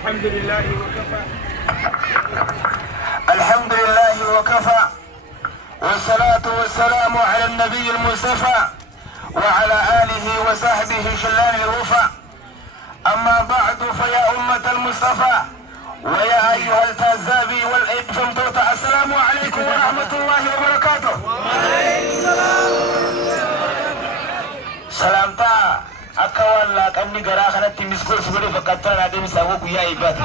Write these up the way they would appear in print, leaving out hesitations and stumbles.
الحمد لله وكفى. الحمد لله وكفى، والصلاة والسلام على النبي المصطفى وعلى آله وصحبه شلال الوفا. أما بعد فيا أمة المصطفى ويا أيها التزابي والإبتم توتا، السلام عليكم ورحمة الله وبركاته. سلامتا أكوان لك أني قراخنا تمسكول سبري فكتنا دي مساوك يا إبات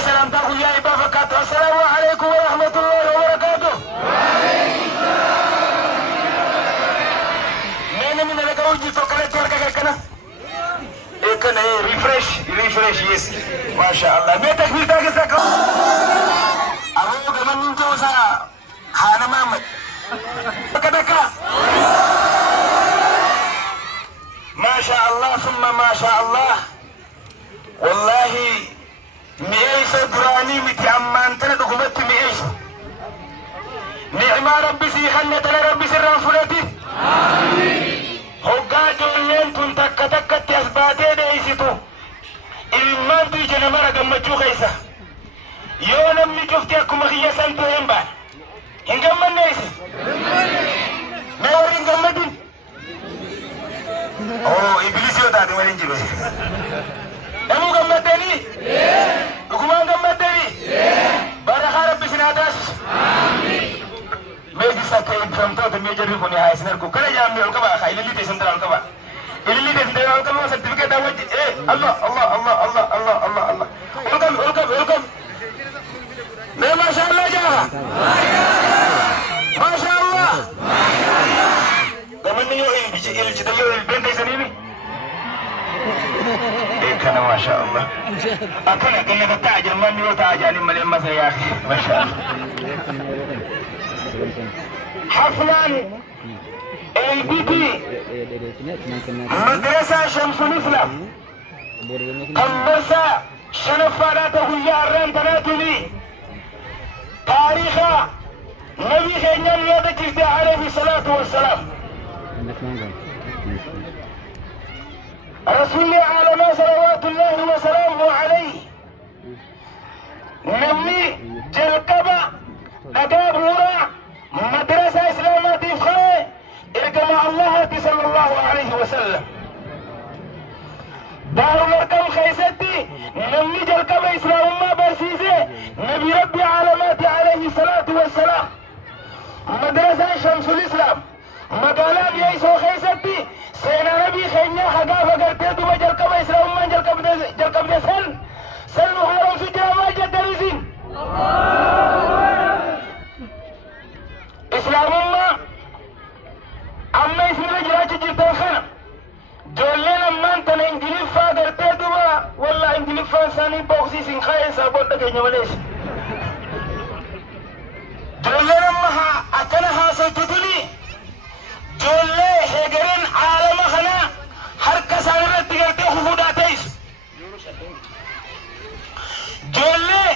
سلامتا يا إبا فكتنا. السلام عليكم ورحمة الله وبركاته. من لك وجي توكلت ورقة كنا كنا ريفرش يس ما شاء الله. مي تكبير تاكي ساكو أبو كمان ننجوزا خانا محمد كدكا ما شاء الله ثم ما شاء الله. والله مئيسة دراني متي أمان تنا دخمت مئيسة نعم ربي سيخنة تنا ربي سران فلتي هقا جولين تن تكا تكا تيسباتي ديسيتو إلمان تي جنمارا قمتشو خيسا يونم نشوفتي أكو مخيا سانتو ينبان هنگم من نيسي ميورين قمتين Oh, iblis yo tadi main jiwa. Kamu gambar tadi? Dokumen gambar tadi? Barang bisnis atas. Meji sakai contoh tu meja ribu ni hai senar ku. Kerana jam ni orang kaba, ilili di sentral kaba. Ilili di sentral kaba sertifikat awal. Allah. Welcome. Masya Allah jah. Masya Allah. Kamu ni yo il benda sini. كان ما شاء الله أكلنا كنا تاجر من يتاجر من المسا يا أخي ما شاء الله. حفلا البيتي مدرسة شمس الإسلام قمصة شنفاراته يا ران تناتلي تاريخ نبي خينيان يدك عليه الصلاة والسلام رسول عالم صلوات الله وسلامه عليه نمي جلقبا أداب هنا مدرسة إسلامات إفخاء إرقم الله صلى الله عليه وسلم دار مركم خيستي نمي جلقبا إسلام ما برسيسي نبي ربي عالمات عليه الصلاة والسلام مدرسة شمس الإسلام مقالات يسو خيستي سينا نبي خينيا حقافة قرتي دوما جلقبا إسلام ما جلقبا سل محارم سجرا ما جدرسين إسلام ما أما اسم رجراج جرتان خانا جولينا مانتنا انجلفا قرتي دوما والله انجلفا ساني بوكسي سنخاية سابون دكي نماليش جولينا مها أكنا سيتتلي جولي هيجرين عالم خنا حركة سانرة تقرتي خفوداتيس جولي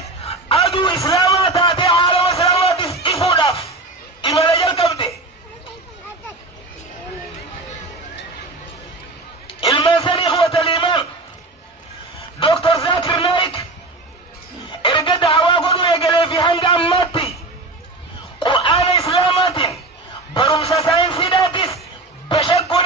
أدو إسلامات تاتي عالم إسلامات إفوداف إمانا جلقبتي المنسان إخوة الإيمان دكتور زاكر نايك إرقد عواقدو يقلي في هنگ أماتي قرآن إسلامات برمسا ساينسي داتيس بشكو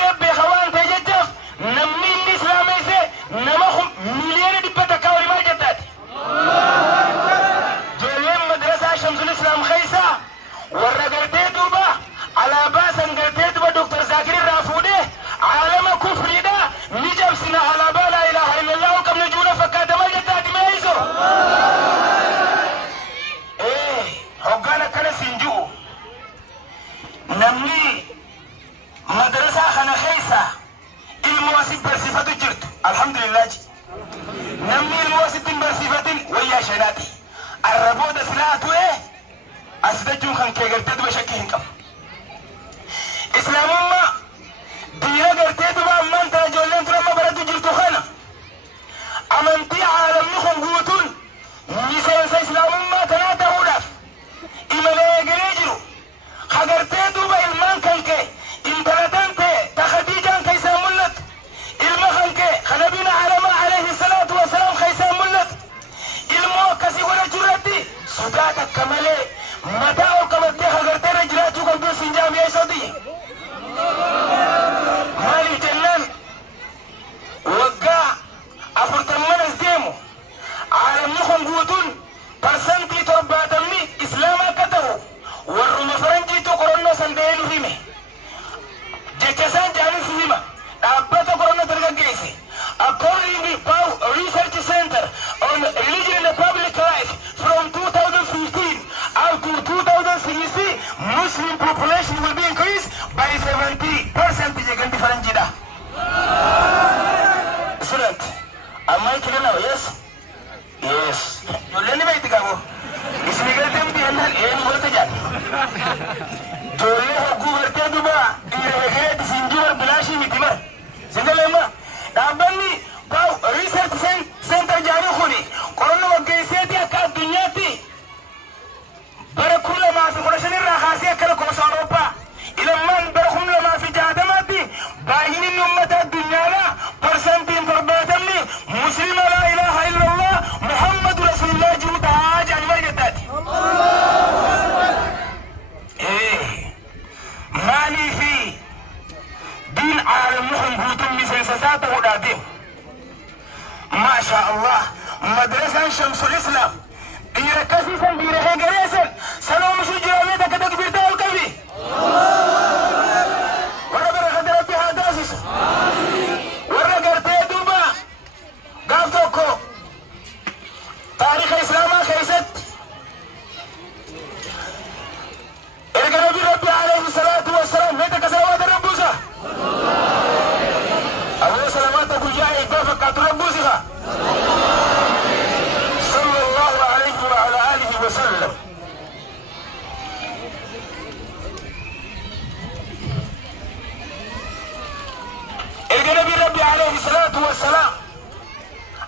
following the Research Center on Religion and Public Life from 2015 up to 2016, Muslim population will be increased by 70%. Jangan different jida. Surat. Amai kira now, yes? Yes. Julen ni baik kamu. Ismigal tem di andal ini boleh jan. Julen aku berarti tu ba. Ire di sinjur belashi mitimah. Sehingga lama. Dapat ni bau research center jari khuni. Corona waktu dia kat dunia ti. Berakula masuk kalau sini rahasi kalau kau Eropa. Ilaman berakula masuk jahat mati. Bayin umat dunia lah. Persentin perbedaan ni. Muslim la ilaha illallah. Muhammad Rasulullah juta jangan berjata. Mani fi din alam nuhum butum misal udatim. Masya Allah. Madrasah Syamsul Islam. Dira kasisan dira hegeresan. Salam sujud tak ada kebirta al-kabi. Wara barakat Rabbi hadasis. Wara garte duba. Gaftoko. Tarikh Islam khaisat. Erga Rabbi alaihi salatu wassalam. Meta kasalawat Rabbusa. Abu salamat aku jai bafa katurabbusa. Sallallahu alaihi wa ala alihi wasallam. Erga Rabbi alaihi salatu wassalam.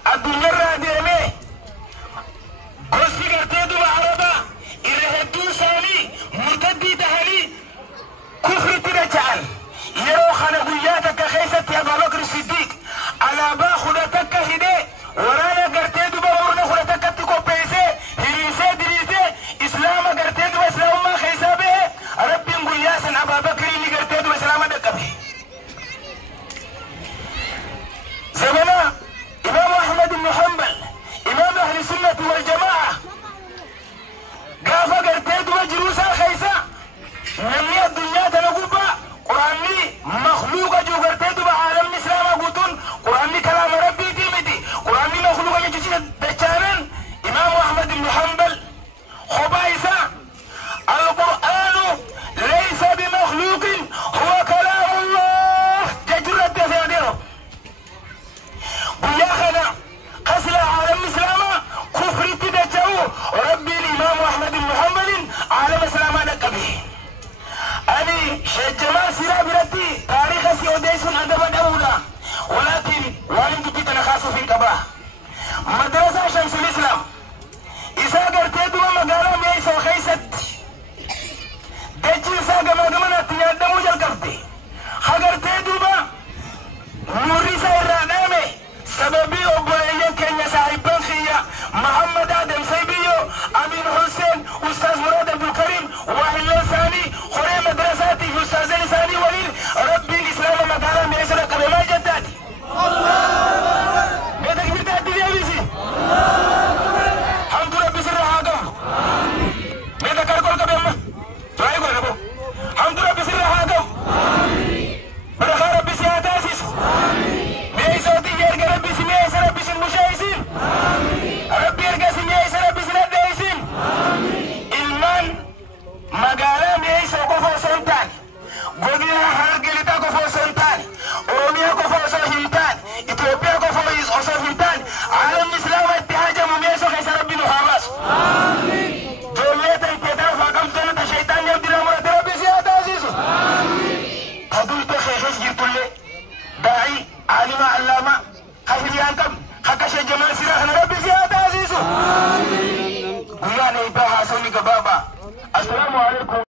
Ad-dunya radiyame. Gosi garte duba araba. Irhadu sali. Murtaddi tahali. Kufri tirajaan. Yero khana buyatak khaisat ya Abu Bakr Siddiq. Ala ba khudatak hide. Warana garte duba urna khudatak tiko paise. Hirise dirise. Islam garte duba Islam ma khaisabe. Rabbi nguyasan Abu Bakr ni garte duba Islam dakabe. Zamana Imam Ahmad bin Hanbal, Imam Ahli Sunnah wal Jamaah. Gafa garte duba jirusa khaisa. Nami dunya tanaguba. Quran ni makhluk jo garte duba alam Islam agutun. Quran ni kalam Rabbi dimiti. Quran ni makhluk jo cuci dacaran. Imam Ahmad bin Hanbal khubaisa. Al-Qur'anu laysa bi makhluqin huwa kalam Allah. Jajurat dia seadero. Buyakhana qasla alam Islam kufri tidajau. Rabbi Imam Ahmad bin Hanbal alam Islam dakabi. أني شجما سيرا برتي تاريخ سيوديسون أدب داولا ولكن والد بيتنا خاصو في كبا مدرسة